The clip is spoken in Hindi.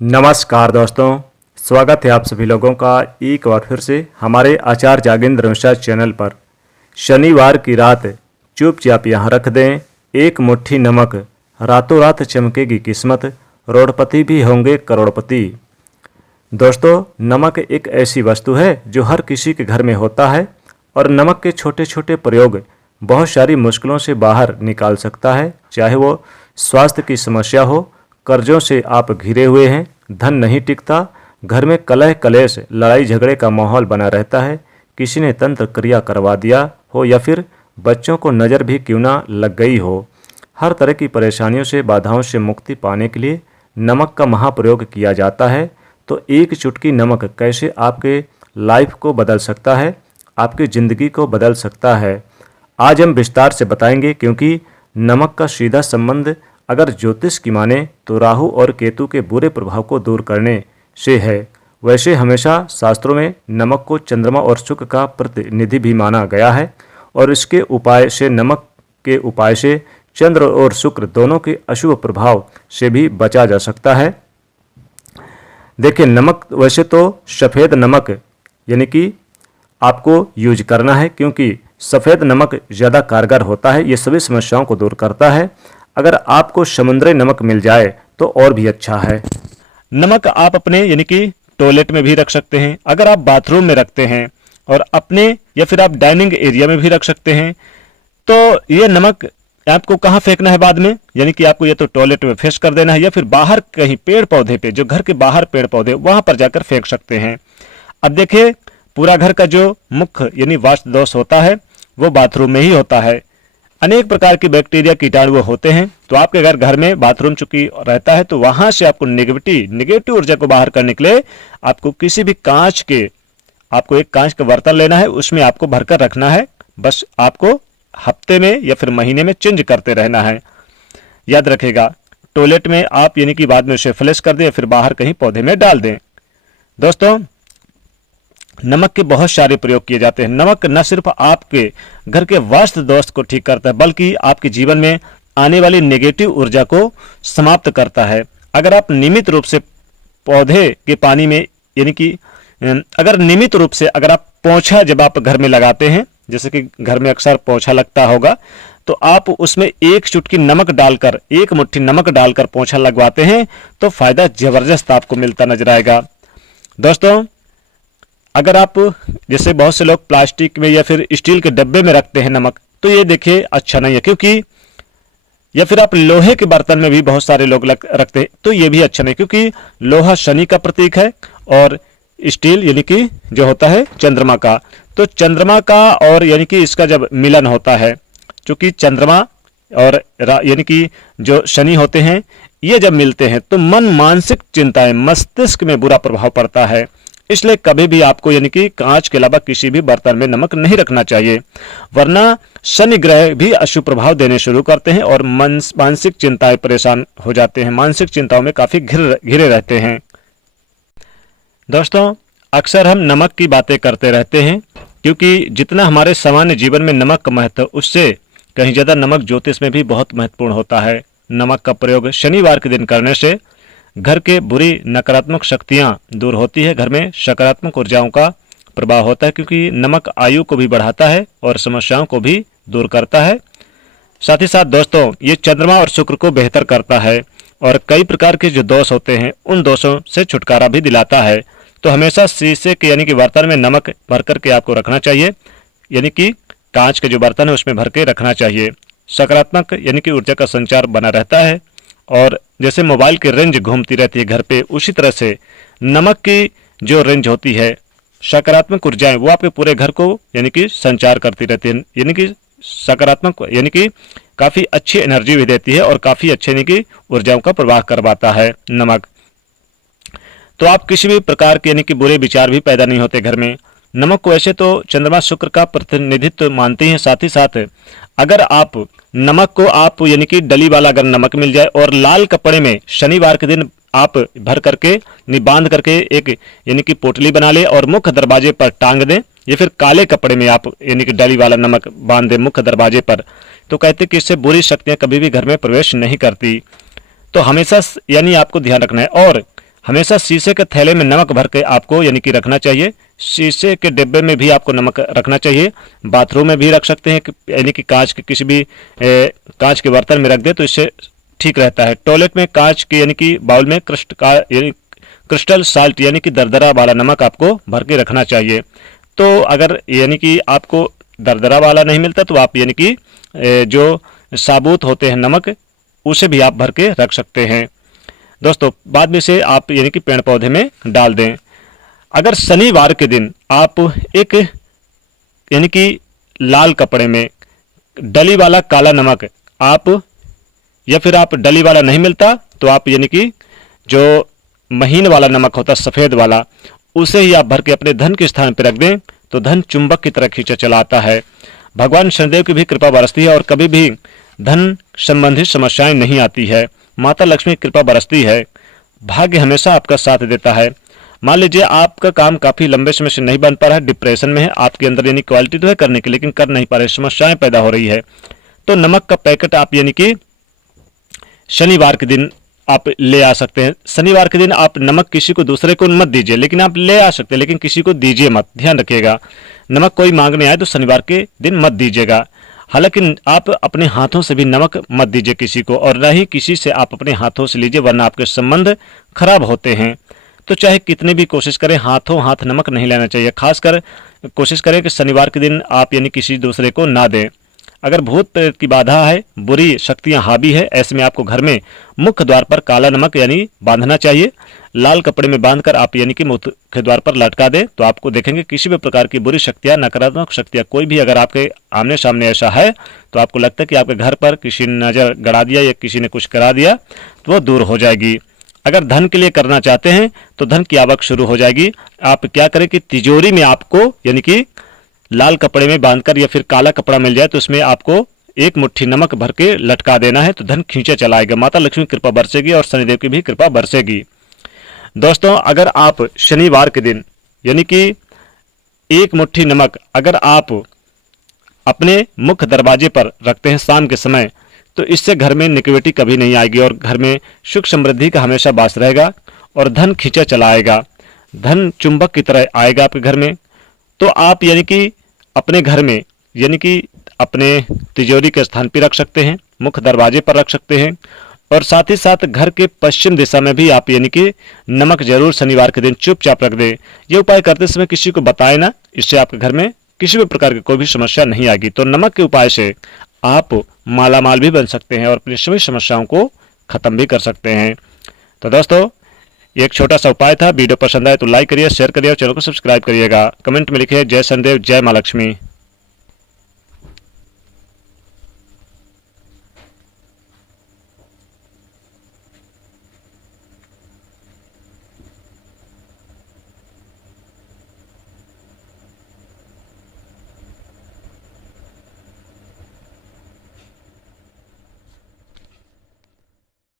नमस्कार दोस्तों, स्वागत है आप सभी लोगों का एक बार फिर से हमारे आचार्य जागेंद्र मिश्रा चैनल पर। शनिवार की रात चुपचाप यहाँ रख दें एक मुट्ठी नमक, रातों रात चमकेगी किस्मत, रोडपति भी होंगे करोड़पति। दोस्तों, नमक एक ऐसी वस्तु है जो हर किसी के घर में होता है और नमक के छोटे छोटे प्रयोग बहुत सारी मुश्किलों से बाहर निकाल सकता है। चाहे वो स्वास्थ्य की समस्या हो, कर्जों से आप घिरे हुए हैं, धन नहीं टिकता, घर में कलह कलेश लड़ाई झगड़े का माहौल बना रहता है, किसी ने तंत्र क्रिया करवा दिया हो या फिर बच्चों को नज़र भी क्यों ना लग गई हो। हर तरह की परेशानियों से बाधाओं से मुक्ति पाने के लिए नमक का महाप्रयोग किया जाता है। तो एक चुटकी नमक कैसे आपके लाइफ को बदल सकता है, आपकी ज़िंदगी को बदल सकता है, आज हम विस्तार से बताएंगे। क्योंकि नमक का सीधा संबंध अगर ज्योतिष की माने तो राहु और केतु के बुरे प्रभाव को दूर करने से है। वैसे हमेशा शास्त्रों में नमक को चंद्रमा और शुक्र का प्रतिनिधि भी माना गया है और इसके उपाय से, नमक के उपाय से चंद्र और शुक्र दोनों के अशुभ प्रभाव से भी बचा जा सकता है। देखिए, नमक वैसे तो सफ़ेद नमक यानी कि आपको यूज करना है, क्योंकि सफ़ेद नमक ज़्यादा कारगर होता है, ये सभी समस्याओं को दूर करता है। अगर आपको समुद्री नमक मिल जाए तो और भी अच्छा है। नमक आप अपने यानी कि टॉयलेट में भी रख सकते हैं, अगर आप बाथरूम में रखते हैं और अपने या फिर आप डाइनिंग एरिया में भी रख सकते हैं। तो ये नमक आपको कहाँ फेंकना है बाद में, यानी कि आपको या तो टॉयलेट में फेंस कर देना है या फिर बाहर कहीं पेड़ पौधे पे, जो घर के बाहर पेड़ पौधे वहां पर जाकर फेंक सकते हैं। अब देखिए, पूरा घर का जो मुख्य यानी वास्तु दोष होता है वो बाथरूम में ही होता है। अनेक प्रकार के बैक्टीरिया कीटाणु होते हैं, तो आपके अगर घर में बाथरूम चूंकि रहता है तो वहां से आपको निगेटिव ऊर्जा को बाहर करने के लिए आपको किसी भी आपको एक कांच का बर्तन लेना है, उसमें आपको भरकर रखना है। बस आपको हफ्ते में या फिर महीने में चेंज करते रहना है। याद रखेगा, टॉयलेट में आप यानी कि बाद में उसे फ्लश कर दें या फिर बाहर कहीं पौधे में डाल दें। दोस्तों, नमक के बहुत सारे प्रयोग किए जाते हैं। नमक न सिर्फ आपके घर के वास्तु दोष को ठीक करता है, बल्कि आपके जीवन में आने वाली नेगेटिव ऊर्जा को समाप्त करता है। अगर आप नियमित रूप से पौधे के पानी में यानी कि अगर आप पोंछा जब आप घर में लगाते हैं, जैसे कि घर में अक्सर पोंछा लगता होगा, तो आप उसमें एक चुटकी नमक डालकर, एक मुट्ठी नमक डालकर पोंछा लगवाते हैं तो फायदा जबरदस्त आपको मिलता नजर आएगा। दोस्तों, अगर आप जैसे बहुत से लोग प्लास्टिक में या फिर स्टील के डब्बे में रखते हैं नमक, तो ये देखिए अच्छा नहीं है, क्योंकि या फिर आप लोहे के बर्तन में भी बहुत सारे लोग रखते हैं, तो ये भी अच्छा नहीं, क्योंकि लोहा शनि का प्रतीक है और स्टील यानी कि जो होता है चंद्रमा का। तो चंद्रमा का और यानी कि इसका जब मिलन होता है, क्योंकि चंद्रमा और यानी कि जो शनि होते हैं, ये जब मिलते हैं तो मानसिक चिंताएं, मस्तिष्क में बुरा प्रभाव पड़ता है। इसलिए कभी भी आपको यानी कि कांच के अलावा किसी भी बर्तन में नमक नहीं रखना चाहिए, वरना शनि ग्रह भी अशुभ प्रभाव देने शुरू करते हैं और मानसिक चिंताएं परेशान हो जाते हैं, मानसिक चिंताओं में काफी घिरे रहते हैं। दोस्तों, अक्सर हम नमक की बातें करते रहते हैं, क्योंकि जितना हमारे सामान्य जीवन में नमक का महत्व, उससे कहीं ज्यादा नमक ज्योतिष में भी बहुत महत्वपूर्ण होता है। नमक का प्रयोग शनिवार के दिन करने से घर के बुरी नकारात्मक शक्तियां दूर होती है, घर में सकारात्मक ऊर्जाओं का प्रभाव होता है, क्योंकि नमक आयु को भी बढ़ाता है और समस्याओं को भी दूर करता है। साथ ही साथ दोस्तों, ये चंद्रमा और शुक्र को बेहतर करता है और कई प्रकार के जो दोष होते हैं उन दोषों से छुटकारा भी दिलाता है। तो हमेशा शीशे के यानी कि बर्तन में नमक भर करके आपको रखना चाहिए, यानी कि कांच के जो बर्तन है उसमें भर के रखना चाहिए। सकारात्मक यानी कि ऊर्जा का संचार बना रहता है और जैसे मोबाइल की रेंज घूमती रहती है घर पे, उसी तरह से नमक की जो रेंज होती है, सकारात्मक ऊर्जाएं वो आपके पूरे घर को यानी कि संचार करती रहती है, यानी कि सकारात्मक यानी कि काफी अच्छी एनर्जी भी देती है और काफी अच्छे यानी कि ऊर्जाओं का प्रवाह करवाता है नमक। तो आप किसी भी प्रकार के यानी कि बुरे विचार भी पैदा नहीं होते घर में। नमक को वैसे तो चंद्रमा शुक्र का प्रतिनिधित्व मानते हैं, साथ ही साथ अगर आप नमक को आप यानी कि डली वाला अगर नमक मिल जाए और लाल कपड़े में शनिवार के दिन आप भर करके बांध करके एक यानी कि पोटली बना ले और मुख्य दरवाजे पर टांग दें, या फिर काले कपड़े में आप यानी कि डली वाला नमक बांध दें मुख्य दरवाजे पर, तो कहते कि इससे बुरी शक्तियां कभी भी घर में प्रवेश नहीं करती। तो हमेशा यानी आपको ध्यान रखना है। और हमेशा शीशे के थैले में नमक भर के आपको यानी कि रखना चाहिए। शीशे के डिब्बे में भी आपको नमक रखना चाहिए। बाथरूम में भी रख सकते हैं, यानी कि कांच के किसी भी कांच के बर्तन में रख दे तो इससे ठीक रहता है। टॉयलेट में कांच के यानी कि बाउल में क्रिस्टल साल्ट यानी कि दरदरा वाला नमक आपको भर के रखना चाहिए। तो अगर यानी कि आपको दरदरा वाला नहीं मिलता तो आप यानी कि जो साबुत होते हैं नमक, उसे भी आप भर के रख सकते हैं। दोस्तों बाद में से आप यानी कि पेड़ पौधे में डाल दें। अगर शनिवार के दिन आप एक यानी कि लाल कपड़े में डली वाला काला नमक आप, या फिर आप डली वाला नहीं मिलता तो आप यानी कि जो महीन वाला नमक होता है सफ़ेद वाला, उसे ही आप भर के अपने धन के स्थान पर रख दें तो धन चुंबक की तरह खींचा चला आता है। भगवान शनिदेव की भी कृपा बरसती है और कभी भी धन संबंधित समस्याएं नहीं आती है। माता लक्ष्मी की कृपा बरसती है। भाग्य हमेशा आपका साथ देता है। मान लीजिए आपका काम काफी लंबे समय से नहीं बन पा रहा है, डिप्रेशन में है, आपके अंदर यानी क्वालिटी तो है करने की लेकिन कर नहीं पा रहे, समस्याएं पैदा हो रही है, तो नमक का पैकेट आप यानी कि शनिवार के दिन आप ले आ सकते हैं। शनिवार के दिन आप नमक किसी को दूसरे को मत दीजिए, लेकिन आप ले आ सकते हैं, लेकिन किसी को दीजिए मत, ध्यान रखिएगा। नमक कोई मांगने आए तो शनिवार के दिन मत दीजिएगा। हालांकि आप अपने हाथों से भी नमक मत दीजिए किसी को, और न ही किसी से आप अपने हाथों से लीजिए, वरना आपके संबंध खराब होते हैं। तो चाहे कितनी भी कोशिश करें, हाथों हाथ नमक नहीं लेना चाहिए। खासकर कोशिश करें कि शनिवार के दिन आप यानी किसी दूसरे को ना दें। अगर भूत प्रेत की बाधा है, बुरी शक्तियां हावी है, ऐसे में आपको घर में मुख्य द्वार पर काला नमक यानी बांधना चाहिए। लाल कपड़े में बांधकर आप यानी कि मुख्य द्वार पर लटका दें तो आपको देखेंगे किसी भी प्रकार की बुरी शक्तियां, नकारात्मक शक्तियां, कोई भी अगर आपके आमने सामने ऐसा है तो आपको लगता है कि आपके घर पर किसी ने नजर गड़ा दिया या किसी ने कुछ करा दिया, तो वो दूर हो जाएगी। अगर धन के लिए करना चाहते हैं तो धन की आवक शुरू हो जाएगी। आप क्या करें कि तिजोरी में आपको यानी कि लाल कपड़े में बांधकर या फिर काला कपड़ा मिल जाए तो उसमें आपको एक मुट्ठी नमक भर के लटका देना है, तो धन खींचा चलाएगा। माता लक्ष्मी की कृपा बरसेगी और शनिदेव की भी कृपा बरसेगी। दोस्तों अगर आप शनिवार के दिन यानी कि एक मुट्ठी नमक अगर आप अपने मुख्य दरवाजे पर रखते हैं शाम के समय, तो इससे घर में नेगेटिविटी कभी नहीं आएगी और घर में सुख समृद्धि का हमेशा वास रहेगा और धन खींचा चलाएगा, धन चुंबक की तरह आएगा आपके घर में। तो आप यानी कि अपने घर में यानी कि अपने तिजोरी के स्थान पर रख सकते हैं, मुख्य दरवाजे पर रख सकते हैं, और साथ ही साथ घर के पश्चिम दिशा में भी आप यानी कि नमक जरूर शनिवार के दिन चुपचाप रख दें। ये उपाय करते समय किसी को बताए ना, इससे आपके घर में किसी भी प्रकार की कोई भी समस्या नहीं आएगी। तो नमक के उपाय से आप मालामाल भी बन सकते हैं और अपनी सभी समस्याओं को खत्म भी कर सकते हैं। तो दोस्तों ये एक छोटा सा उपाय था। वीडियो पसंद आए तो लाइक करिए, शेयर करिए और चैनल को सब्सक्राइब करिएगा। कमेंट में लिखिए जय शनिदेव, जय माँ लक्ष्मी।